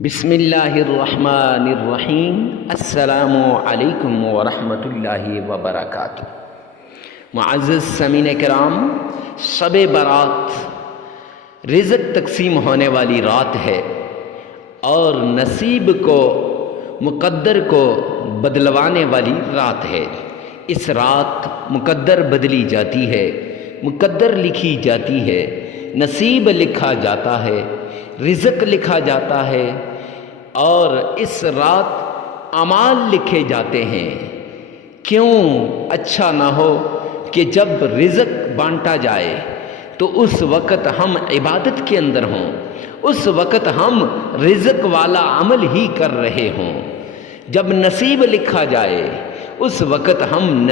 بسم اللہ الرحمن الرحیم۔ السلام علیکم ورحمۃ اللہ وبرکاتہ۔ معزز سامعین کرام، شب برات رزق تقسیم ہونے والی رات ہے اور نصیب کو مقدر کو بدلوانے والی رات ہے۔ اس رات مقدر بدلی جاتی ہے، مقدر لکھی جاتی ہے، نصیب لکھا جاتا ہے، رزق لکھا جاتا ہے اور اس رات اعمال لکھے جاتے ہیں۔ کیوں اچھا نہ ہو کہ جب رزق بانٹا جائے تو اس وقت ہم عبادت کے اندر ہوں، اس وقت ہم رزق والا عمل ہی کر رہے ہوں۔ جب نصیب لکھا جائے اس وقت ہم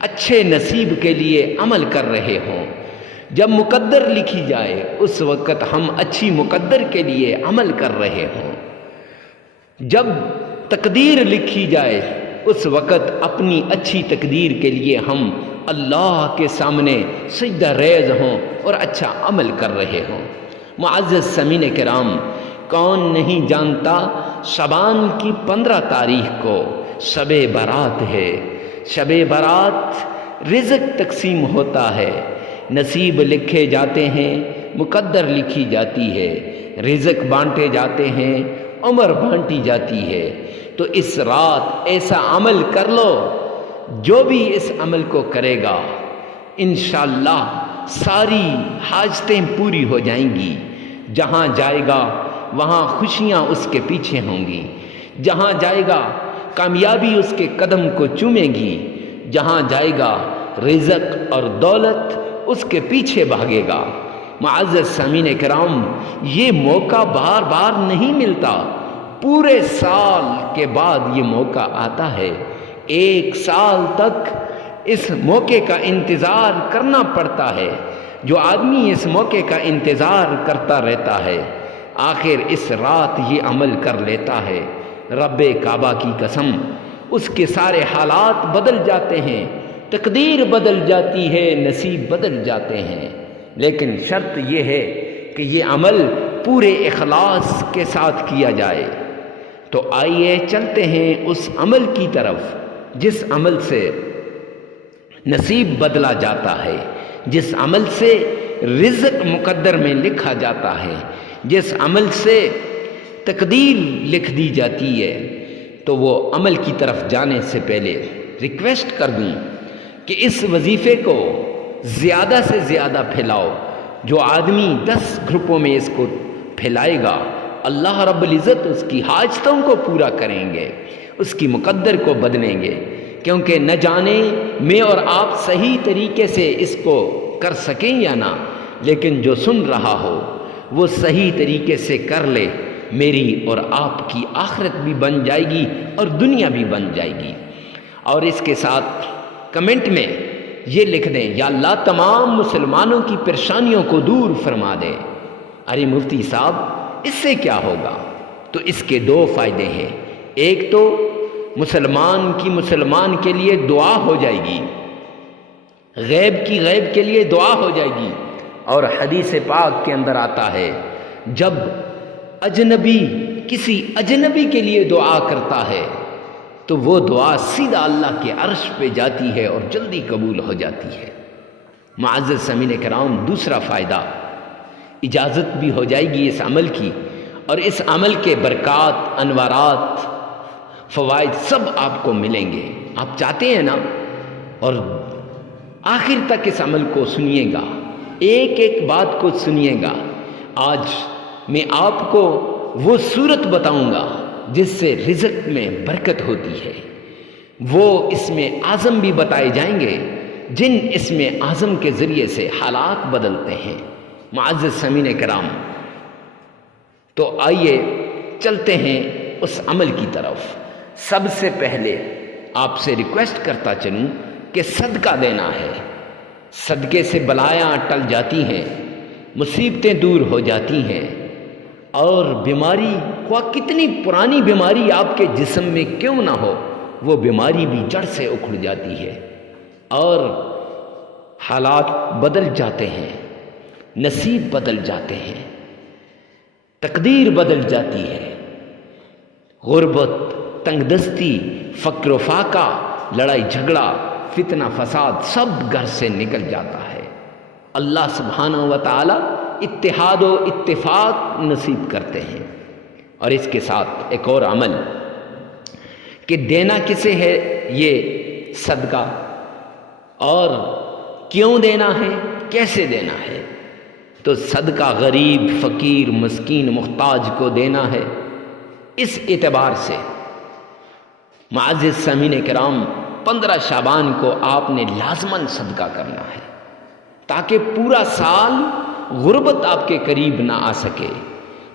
اچھے نصیب کے لیے عمل کر رہے ہوں۔ جب مقدر لکھی جائے اس وقت ہم اچھی مقدر کے لیے عمل کر رہے ہوں۔ جب تقدیر لکھی جائے اس وقت اپنی اچھی تقدیر کے لیے ہم اللہ کے سامنے سجدہ ریز ہوں اور اچھا عمل کر رہے ہوں۔ معزز سامعین کرام، کون نہیں جانتا شعبان کی 15 تاریخ کو شب برات ہے۔ شب برات رزق تقسیم ہوتا ہے، نصیب لکھے جاتے ہیں، مقدر لکھی جاتی ہے، رزق بانٹے جاتے ہیں، عمر بانٹی جاتی ہے۔ تو اس رات ایسا عمل کر لو، جو بھی اس عمل کو کرے گا انشاءاللہ ساری حاجتیں پوری ہو جائیں گی۔ جہاں جائے گا وہاں خوشیاں اس کے پیچھے ہوں گی، جہاں جائے گا کامیابی اس کے قدم کو چومے گی، جہاں جائے گا رزق اور دولت اس کے پیچھے بھاگے گا۔ معزز سامعین کرام، یہ موقع بار بار نہیں ملتا، پورے سال کے بعد یہ موقع آتا ہے۔ ایک سال تک اس موقع کا انتظار کرنا پڑتا ہے۔ جو آدمی اس موقع کا انتظار کرتا رہتا ہے آخر اس رات یہ عمل کر لیتا ہے، رب کعبہ کی قسم اس کے سارے حالات بدل جاتے ہیں، تقدیر بدل جاتی ہے، نصیب بدل جاتے ہیں۔ لیکن شرط یہ ہے کہ یہ عمل پورے اخلاص کے ساتھ کیا جائے۔ تو آئیے چلتے ہیں اس عمل کی طرف جس عمل سے نصیب بدلا جاتا ہے، جس عمل سے رزق مقدر میں لکھا جاتا ہے، جس عمل سے تقدیر لکھ دی جاتی ہے۔ تو وہ عمل کی طرف جانے سے پہلے ریکویسٹ کر دوں کہ اس وظیفے کو زیادہ سے زیادہ پھیلاؤ۔ جو آدمی 10 گروپوں میں اس کو پھیلائے گا اللہ رب العزت اس کی حاجتوں کو پورا کریں گے، اس کی مقدر کو بدلیں گے۔ کیونکہ نہ جانے میں اور آپ صحیح طریقے سے اس کو کر سکیں یا نہ، لیکن جو سن رہا ہو وہ صحیح طریقے سے کر لے، میری اور آپ کی آخرت بھی بن جائے گی اور دنیا بھی بن جائے گی۔ اور اس کے ساتھ کمنٹ میں یہ لکھ دیں، یا اللہ تمام مسلمانوں کی پریشانیوں کو دور فرما دے۔ ارے مفتی صاحب اس سے کیا ہوگا؟ تو اس کے 2 فائدے ہیں۔ ایک تو مسلمان کے لیے دعا ہو جائے گی، غیب کے لیے دعا ہو جائے گی۔ اور حدیث پاک کے اندر آتا ہے جب اجنبی کسی اجنبی کے لیے دعا کرتا ہے تو وہ دعا سیدھا اللہ کے عرش پہ جاتی ہے اور جلدی قبول ہو جاتی ہے۔ معزز سامعین کرام، دوسرا فائدہ، اجازت بھی ہو جائے گی اس عمل کی، اور اس عمل کے برکات، انوارات، فوائد سب آپ کو ملیں گے۔ آپ چاہتے ہیں نا؟ اور آخر تک اس عمل کو سنیے گا، ایک ایک بات کو سنیے گا۔ آج میں آپ کو وہ صورت بتاؤں گا جس سے رزق میں برکت ہوتی ہے۔ وہ اسم اعظم بھی بتائے جائیں گے جن اسم اعظم کے ذریعے سے حالات بدلتے ہیں۔ معزز سامعین کرام، تو آئیے چلتے ہیں اس عمل کی طرف۔ سب سے پہلے آپ سے ریکویسٹ کرتا چلوں کہ صدقہ دینا ہے۔ صدقے سے بلایاں ٹل جاتی ہیں، مصیبتیں دور ہو جاتی ہیں، اور بیماری، خواہ کتنی پرانی بیماری آپ کے جسم میں کیوں نہ ہو، وہ بیماری بھی جڑ سے اکھڑ جاتی ہے اور حالات بدل جاتے ہیں، نصیب بدل جاتے ہیں۔ تقدیر بدل جاتی ہے، غربت، تنگ دستی، فقر و فاقہ، لڑائی جھگڑا، فتنہ فساد سب گھر سے نکل جاتا ہے۔ اللہ سبحانہ و تعالی اتحاد و اتفاق نصیب کرتے ہیں۔ اور اس کے ساتھ ایک اور عمل کہ دینا کسے ہے، یہ صدقہ، اور کیوں دینا ہے، کیسے دینا ہے، تو صدقہ غریب، فقیر، مسکین، محتاج کو دینا ہے۔ اس اعتبار سے معزز سامعین کرام، 15 شعبان کو آپ نے لازماً صدقہ کرنا ہے تاکہ پورا سال غربت آپ کے قریب نہ آ سکے۔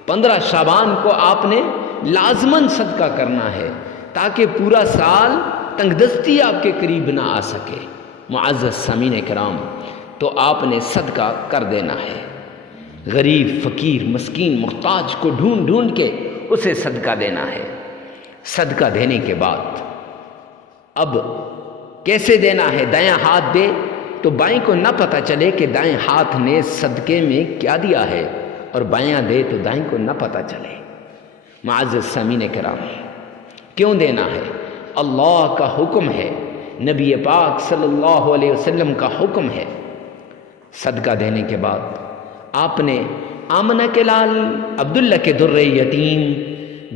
15 شعبان کو آپ نے لازماً صدقہ کرنا ہے تاکہ پورا سال تنگ دستی آپ کے قریب نہ آ سکے۔ معزز سامعین کرام، تو آپ نے صدقہ کر دینا ہے، غریب، فقیر، مسکین، محتاج کو ڈھونڈ ڈھونڈ کے اسے صدقہ دینا ہے۔ صدقہ دینے کے بعد اب کیسے دینا ہے؟ دائیں ہاتھ دے تو بائیں کو نہ پتہ چلے کہ دائیں ہاتھ نے صدقے میں کیا دیا ہے، اور بائیں دے تو دائیں کو نہ پتہ چلے۔ معزز سامعین کرام، کیوں دینا ہے؟ اللہ کا حکم ہے، نبی پاک صلی اللہ علیہ وسلم کا حکم ہے۔ صدقہ دینے کے بعد آپ نے آمنہ کے لال، عبداللہ کے در یتیم،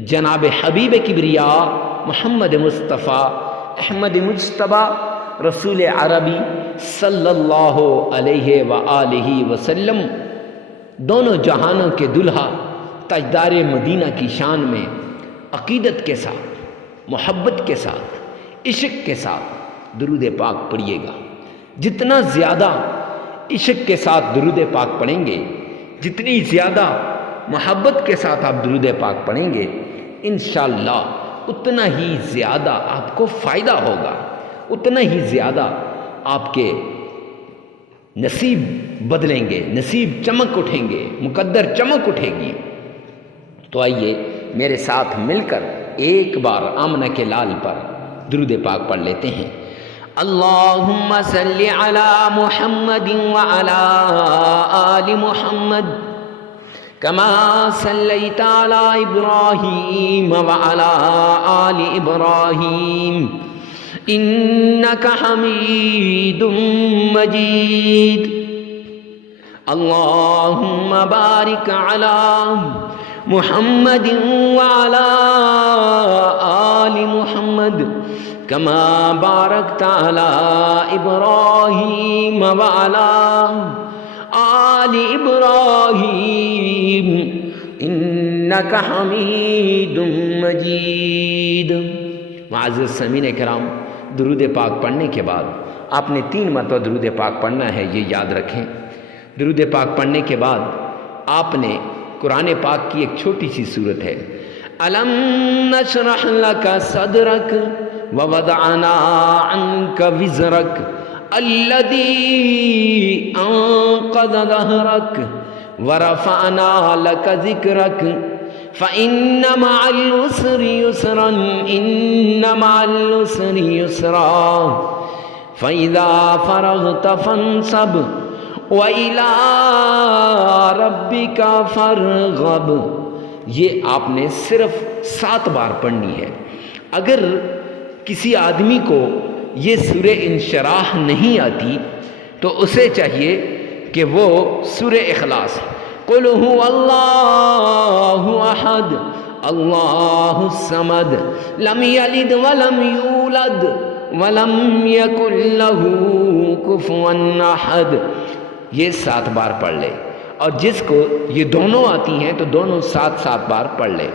جناب حبیب کبریاء محمد مصطفیٰ احمد مجتبیٰ رسول عربی صلی اللہ علیہ وآلہ وسلم، دونوں جہانوں کے دلہا، تاجدار مدینہ کی شان میں عقیدت کے ساتھ، محبت کے ساتھ، عشق کے ساتھ درود پاک پڑھیے گا۔ جتنا زیادہ عشق کے ساتھ درود پاک پڑھیں گے، جتنی زیادہ محبت کے ساتھ آپ درود پاک پڑھیں گے، انشاءاللہ اتنا ہی زیادہ آپ کو فائدہ ہوگا، اتنا ہی زیادہ آپ کے نصیب بدلیں گے، نصیب چمک اٹھیں گے، مقدر چمک اٹھے گی۔ تو آئیے میرے ساتھ مل کر ایک بار آمنہ کے لال پر درود پاک پڑھ لیتے ہیں۔ اللہم صلی علی محمد وعلی آل محمد کما صلیت علی ابراہیم وعلی آل ابراہیم انک حمید مجید۔ اللہم بارک علی محمد وعلی آل محمد کما بارکت علی ابراہیم وعلی آل ابراہیم انک حمید مجید۔ معزز سامعین کرام، درود پاک پڑھنے کے بعد آپ نے 3 مرتبہ درود پاک پڑھنا ہے، یہ یاد رکھیں۔ درود پاک پڑھنے کے بعد آپ نے قرآن پاک کی ایک چھوٹی سی صورت ہے، الم نشرح لک صدرک ووضعنا عنک وزرک الذی انقض ظہرک ورفعنا لک ذکرک فإن مع العسر يسرا إن مع العسر يسرا فإذا فرغت فانصب وإلى ربك فارغب۔ یہ آپ نے صرف 7 بار پڑھنی ہے۔ اگر کسی آدمی کو یہ سورہ انشراح نہیں آتی تو اسے چاہیے کہ وہ سورہ اخلاص، قل هو اللہ احد اللہ الصمد لم یلد ولم یولد ولم یکن لہ کفوا احد، یہ 7 بار پڑھ لے۔ اور جس کو یہ دونوں آتی ہیں تو دونوں 7 بار پڑھ لے،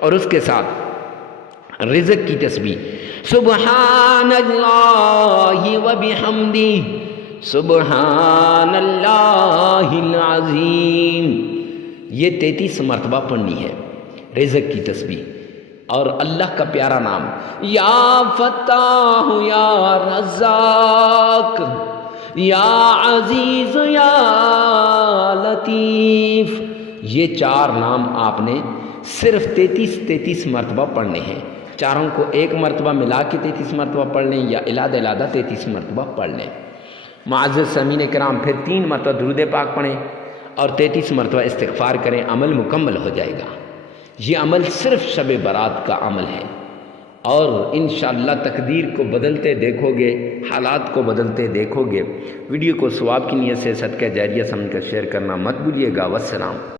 اور اس کے ساتھ رزق کی تسبیح، سبحان اللہ وبحمدہ سبحان اللہ العظیم، یہ 33 مرتبہ پڑھنی ہے رزق کی تسبیح۔ اور اللہ کا پیارا نام یا فتاح یا رزاق یا عزیز یا لطیف، یہ 4 نام آپ نے صرف 33 مرتبہ پڑھنے ہیں۔ چاروں کو ایک مرتبہ ملا کے 33 مرتبہ پڑھ لیں یا علیحدہ 33 مرتبہ پڑھ لیں۔ معزز سامعین کرام، پھر 3 مرتبہ درود پاک پڑھیں، اور 33 مرتبہ استغفار کریں، عمل مکمل ہو جائے گا۔ یہ عمل صرف شب برات کا عمل ہے، اور انشاءاللہ تقدیر کو بدلتے دیکھو گے، حالات کو بدلتے دیکھو گے۔ ویڈیو کو ثواب کی نیت سے صدقہ جاریہ سمجھ کر شیئر کرنا مت بھولیے گا۔ والسلام۔